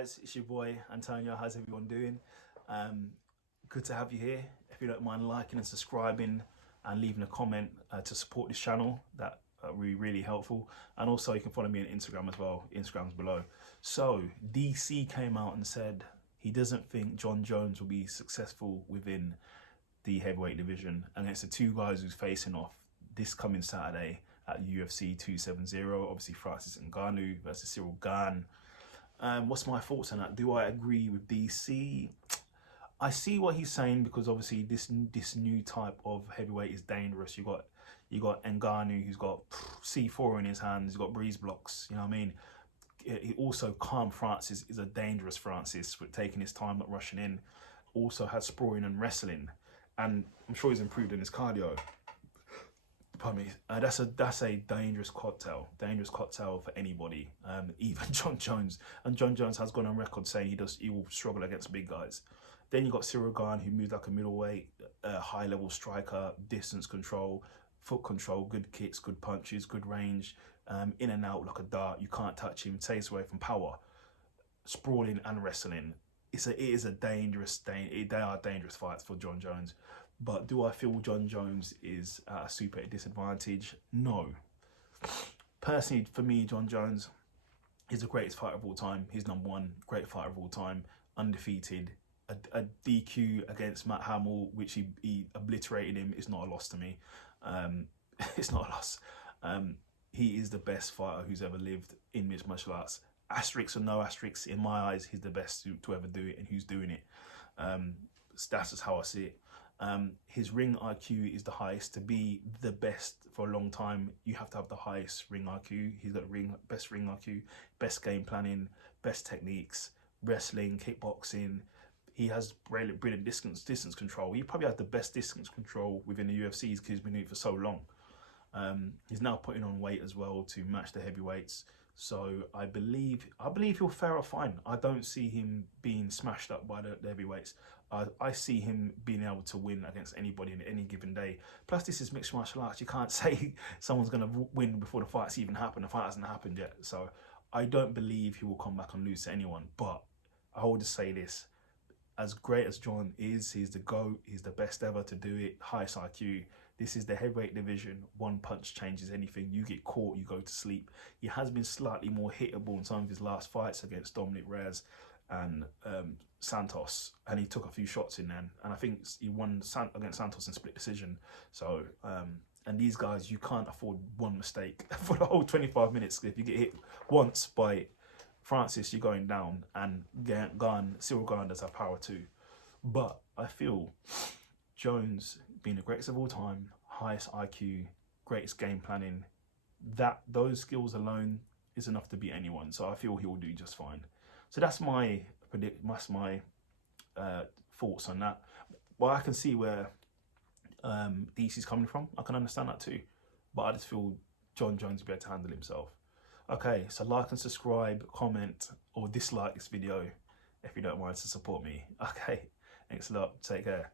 guys, it's your boy Antonio. How's everyone doing? Good to have you here. If you don't mind liking and subscribing and leaving a comment to support this channel, that would be really helpful. And also you can follow me on Instagram as well. Instagram's below. So DC came out and said he doesn't think Jon Jones will be successful within the heavyweight division against the two guys who's facing off this coming Saturday at UFC 270. Obviously Francis Ngannou versus Cyril Gane. What's my thoughts on that? Do I agree with DC? I see what he's saying, because obviously this new type of heavyweight is dangerous. You got Ngannou, who's got C4 in his hands. He's got breeze blocks. You know what I mean? He also, calm Francis is a dangerous Francis with taking his time, not rushing in. Also has sprawling and wrestling, and I'm sure he's improved in his cardio. Pardon me. That's a dangerous cocktail for anybody, even Jon Jones. And Jon Jones has gone on record saying he will struggle against big guys. Then you got Cyril Gane, who moved like a middleweight, high level striker, distance control, foot control, good kicks, good punches, good range, in and out like a dart. You can't touch him, takes away from power, sprawling and wrestling. It is a dangerous thing. They are dangerous fights for Jon Jones. But do I feel Jon Jones is at a super disadvantage? No. Personally, for me, Jon Jones is the greatest fighter of all time. He's #1 great fighter of all time, undefeated. A DQ against Matt Hamill, which he obliterated him, is not a loss to me. It's not a loss. He is the best fighter who's ever lived in mixed martial arts. Asterisks or no asterisks, in my eyes, he's the best to ever do it, and who's doing it. That's just how I see it. His ring IQ is the highest. To be the best for a long time, you have to have the highest ring IQ. He's got best ring IQ, best game planning, best techniques, wrestling, kickboxing. He has brilliant distance control. He probably has the best distance control within the UFC because he's been doing it for so long. He's now putting on weight as well to match the heavyweights. So I believe he'll fare off fine. I don't see him being smashed up by the heavyweights. I see him being able to win against anybody in any given day. Plus, this is mixed martial arts. You can't say someone's going to win before the fight's even happened. The fight hasn't happened yet. So I don't believe he will come back and lose to anyone. But I will just say this. As great as Jon is, he's the GOAT. He's the best ever to do it. Highest IQ. This is the heavyweight division. One punch changes anything. You get caught, you go to sleep. He has been slightly more hittable in some of his last fights against Dominic Reyes and Santos, and he took a few shots in then. And I think he won against Santos in split decision. So, and these guys, you can't afford one mistake for the whole 25 minutes. If you get hit once by Francis, you're going down, and Cyril Gane does have power too. But I feel Jones, being the greatest of all time, highest IQ, greatest game planning, those skills alone is enough to beat anyone. So I feel he will do just fine. So that's my thoughts on that. Well, I can see where DC's coming from. I can understand that too. But I just feel Jon Jones will be able to handle himself. Okay, so like and subscribe, comment, or dislike this video if you don't mind, to support me. Okay, thanks a lot. Take care.